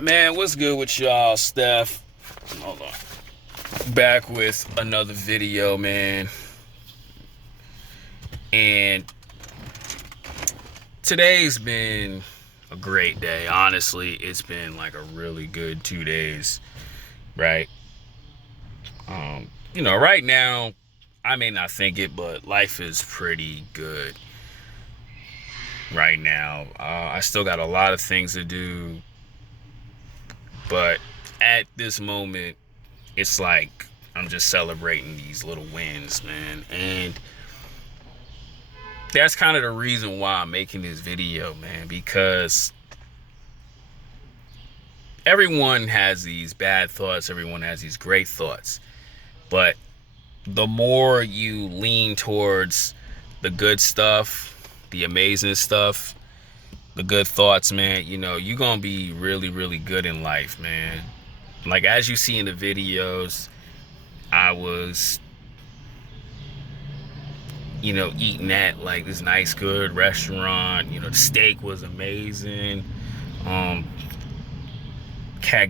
Man, what's good with y'all, Steph? Hold on. Back with another video, man. And today's been a great day. Honestly, it's been like a really good 2 days, right? Right now, I may not think it, but life is pretty good right now. I still got a lot of things to do, but at this moment, it's like I'm just celebrating these little wins, man. And that's kind of the reason why I'm making this video, man, because everyone has these bad thoughts, everyone has these great thoughts. But the more you lean towards the good stuff, the amazing stuff, the good thoughts, man, you're going to be really, really good in life, man. Like, as you see in the videos, I was, eating at like this nice, good restaurant. The steak was amazing. Had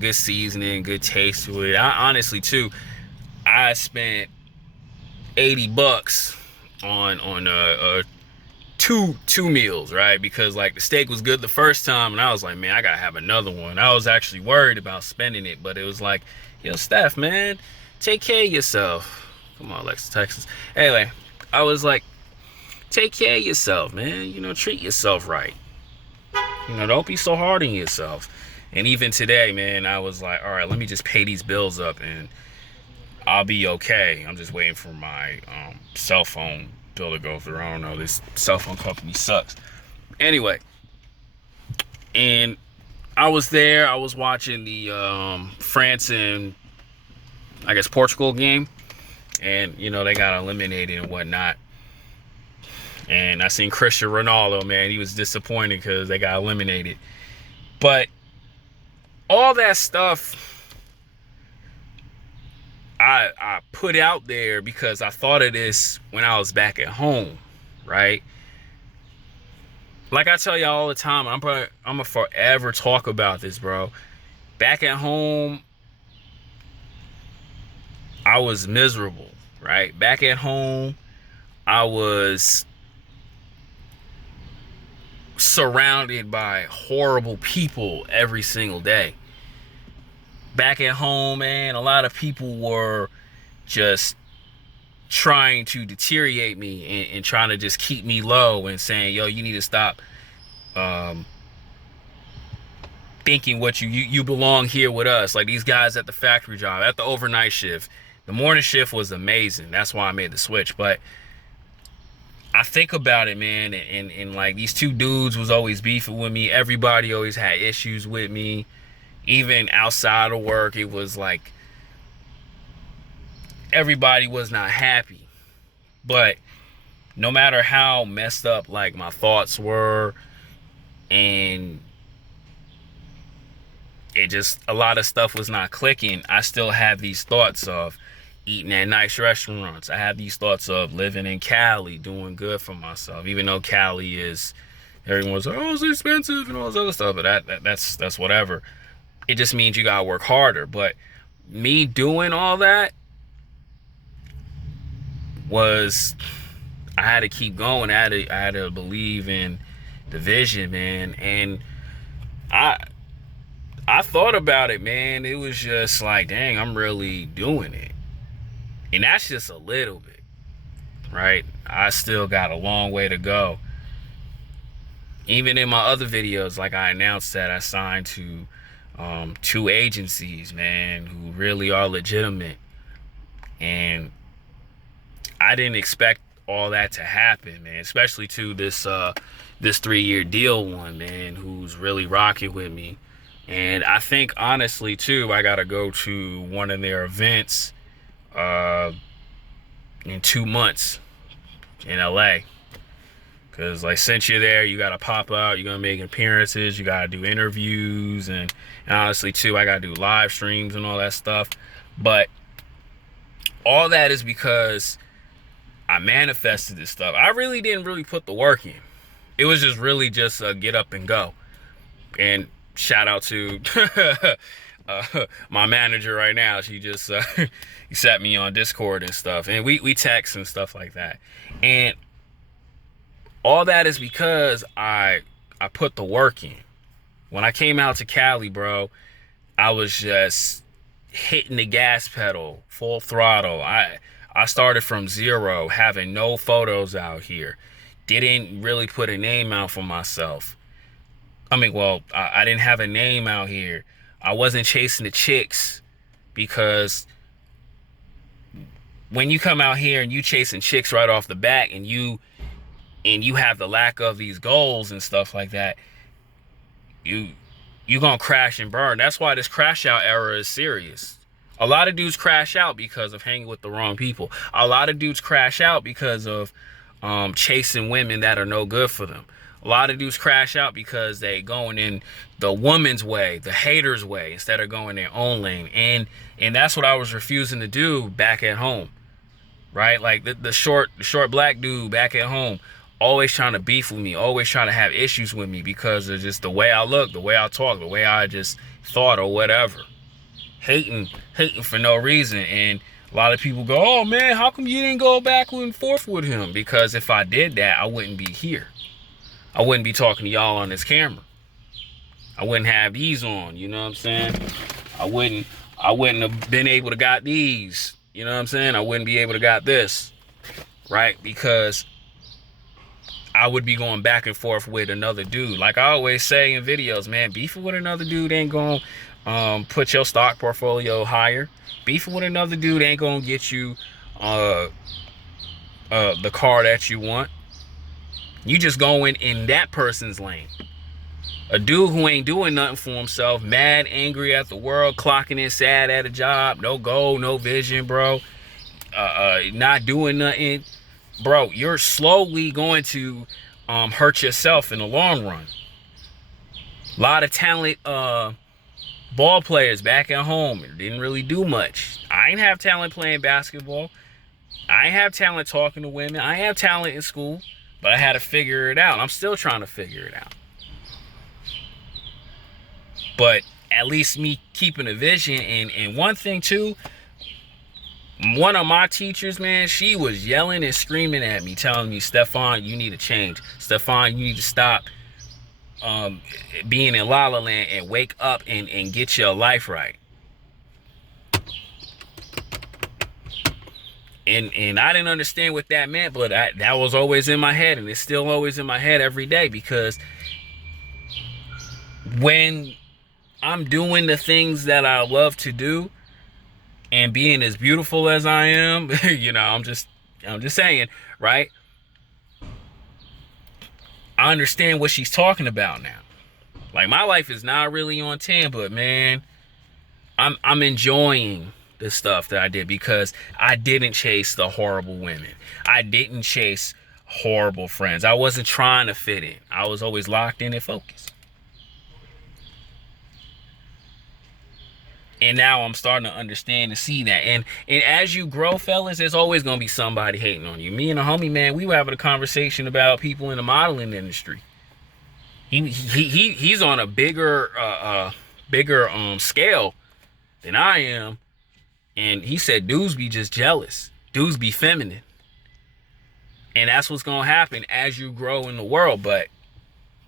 good seasoning, good taste to it. I honestly, too, I spent $80 on two meals, right? Because like the steak was good the first time, and I was like, man, I gotta have another one. I was actually worried about spending it, but it was like, Steph, man, take care of yourself. Come on, Lex, Texas. Anyway, I was like, take care of yourself, man. Treat yourself right. Don't be so hard on yourself. And even today, man, I was like, all right, let me just pay these bills up and I'll be okay. I'm just waiting for my cell phone bill to go through. I don't know, this cell phone company sucks. Anyway, and I was there. I was watching the France and, I guess, Portugal game. And, they got eliminated and whatnot. And I seen Cristiano Ronaldo, man. He was disappointed because they got eliminated. But all that stuff I put out there because I thought of this when I was back at home, right? Like I tell y'all all the time, I'm gonna forever talk about this, bro. Back at home, I was miserable, right? Back at home, I was surrounded by horrible people every single day. Back at home, man, a lot of people were just trying to deteriorate me and trying to just keep me low and saying, yo, you need to stop thinking what you belong here with us. Like these guys at the factory job, at the overnight shift. The morning shift was amazing. That's why I made the switch. But I think about it, man, and like these two dudes was always beefing with me. Everybody always had issues with me. Even outside of work, it was like everybody was not happy. But no matter how messed up like my thoughts were, and it just, a lot of stuff was not clicking, I still have these thoughts of eating at nice restaurants. I have these thoughts of living in Cali, doing good for myself, even though Cali is, everyone's like, oh, it's expensive and all this other stuff, but that's whatever. It just means you gotta work harder. But me doing all that was, I had to keep going. I had to believe in the vision, man. And I thought about it, man. It was just like, dang, I'm really doing it. And that's just a little bit, right? I still got a long way to go. Even in my other videos, like I announced that I signed to 2 agencies, man, who really are legitimate. And I didn't expect all that to happen, man, especially to this 3-year deal one, man, who's really rocking with me. And I think, honestly, too, I got to go to one of their events in 2 months in LA. Because, like, since you're there, you got to pop out. You're going to make appearances. You got to do interviews. And honestly, too, I got to do live streams and all that stuff. But all that is because I manifested this stuff. I didn't really put the work in. It was just really just get up and go. And shout out to my manager right now. She just he set me on Discord and stuff, and we text and stuff like that. And all that is because I put the work in. When I came out to Cali, bro, I was just hitting the gas pedal full throttle. I started from zero, having no photos out here. Didn't really put a name out for myself. I mean, well, I didn't have a name out here. I wasn't chasing the chicks, because when you come out here and you chasing chicks right off the bat, and you have the lack of these goals and stuff like that, you gonna crash and burn. That's why this crash out era is serious. A lot of dudes crash out because of hanging with the wrong people. A lot of dudes crash out because of chasing women that are no good for them. A lot of dudes crash out because they going in the woman's way, the hater's way, instead of going their own lane. And that's what I was refusing to do back at home, right? Like the short black dude back at home, always trying to beef with me, always trying to have issues with me because of just the way I look, the way I talk, the way I just thought or whatever. Hating for no reason. And a lot of people go, oh man, how come you didn't go back and forth with him? Because if I did that, I wouldn't be here. I wouldn't be talking to y'all on this camera. I wouldn't have these on, you know what I'm saying? I wouldn't have been able to got these, you know what I'm saying? I wouldn't be able to got this, right? Because I would be going back and forth with another dude. Like I always say in videos, man, beefing with another dude ain't gonna put your stock portfolio higher. Beefing with another dude ain't gonna get you the car that you want. You just going in that person's lane. A dude who ain't doing nothing for himself, mad, angry at the world, clocking in sad at a job, no goal, no vision, bro. Not doing nothing, bro. You're slowly going to hurt yourself in the long run. A lot of talent ball players back at home didn't really do much. I ain't have talent playing basketball. I ain't have talent talking to women. I ain't have talent in school. But I had to figure it out. I'm still trying to figure it out. But at least me keeping a vision. And one thing too, one of my teachers, man, she was yelling and screaming at me, telling me, Stephan, you need to change. Stephan, you need to stop being in La La Land and wake up and get your life right. And I didn't understand what that meant, but that was always in my head, and it's still always in my head every day, because when I'm doing the things that I love to do and being as beautiful as I am, you know, I'm just saying, right? I understand what she's talking about now. Like, my life is not really on 10, but man, I'm enjoying the stuff that I did, because I didn't chase the horrible women. I didn't chase horrible friends. I wasn't trying to fit in. I was always locked in and focused. And now I'm starting to understand and see that. And as you grow, fellas, there's always going to be somebody hating on you. Me and a homie, man, we were having a conversation about people in the modeling industry. He's on a bigger scale than I am. And he said dudes be just jealous. Dudes be feminine. And that's what's going to happen as you grow in the world. But,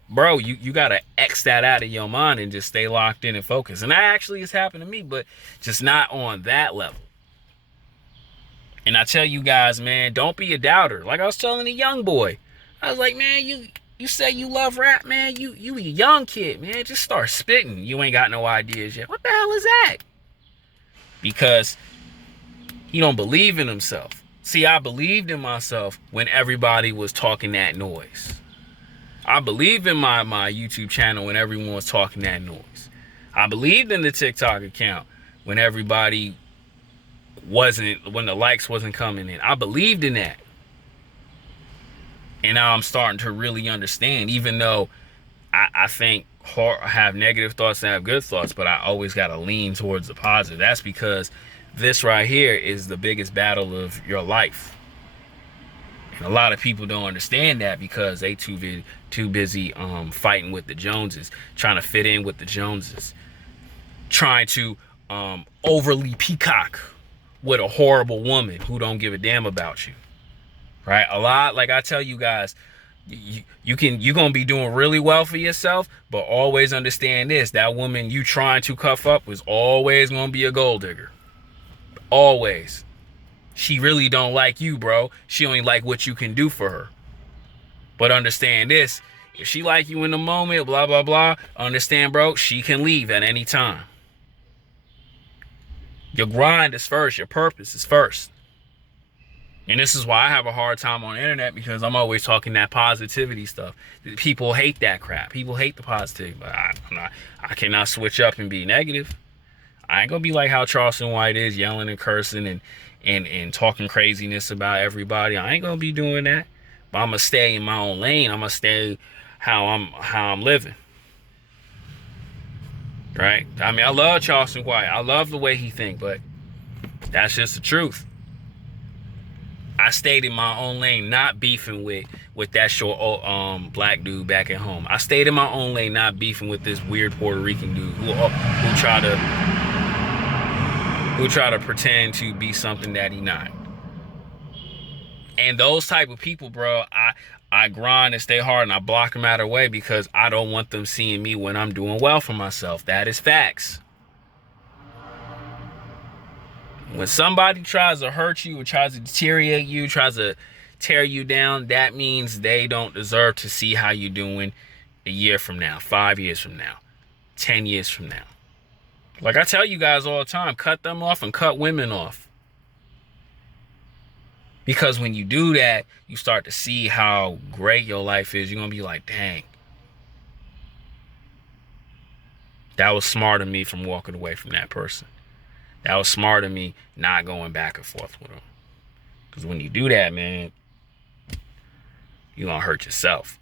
bro, you got to X that out of your mind and just stay locked in and focused. And that actually has happened to me, but just not on that level. And I tell you guys, man, don't be a doubter. Like I was telling a young boy. I was like, man, you say you love rap, man. You a young kid, man. Just start spitting. You ain't got no ideas yet. What the hell is that? Because he don't believe in himself. See, I believed in myself when everybody was talking that noise. I believed in my YouTube channel when everyone was talking that noise. I believed in the TikTok account when everybody when the likes wasn't coming in. I believed in that. And now I'm starting to really understand, even though I think I have negative thoughts and I have good thoughts, but I always got to lean towards the positive. That's because this right here is the biggest battle of your life. And a lot of people don't understand that because they too busy fighting with the Joneses, trying to fit in with the Joneses, trying to overly peacock with a horrible woman who don't give a damn about you. Right? A lot, like I tell you guys, you're gonna be doing really well for yourself, but always understand this: that woman you trying to cuff up is always gonna be a gold digger. Always. She really don't like you, bro. She only like what you can do for her. But understand this: if she like you in the moment, blah blah blah, understand, bro, she can leave at any time. Your grind is first. Your purpose is first. And this is why I have a hard time on the internet, because I'm always talking that positivity stuff. People hate that crap. People hate the positivity. But I cannot switch up and be negative. I ain't gonna be like how Charleston White is, yelling and cursing and talking craziness about everybody. I ain't gonna be doing that. But I'm gonna stay in my own lane. I'm gonna stay how I'm living. Right? I mean, I love Charleston White. I love the way he think, but that's just the truth. I stayed in my own lane, not beefing with that short black dude back at home. I stayed in my own lane, not beefing with this weird Puerto Rican dude who try to pretend to be something that he not. And those type of people, bro, I grind and stay hard and I block them out of the way because I don't want them seeing me when I'm doing well for myself. That is facts. When somebody tries to hurt you or tries to deteriorate you, tries to tear you down, that means they don't deserve to see how you're doing a year from now, 5 years from now, 10 years from now. Like I tell you guys all the time, cut them off and cut women off. Because when you do that, you start to see how great your life is. You're going to be like, dang. That was smart of me from walking away from that person. That was smart of me not going back and forth with them. Because when you do that, man, you're going to hurt yourself.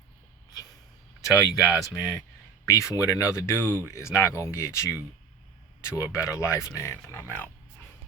I tell you guys, man, beefing with another dude is not going to get you to a better life, man. And I'm out.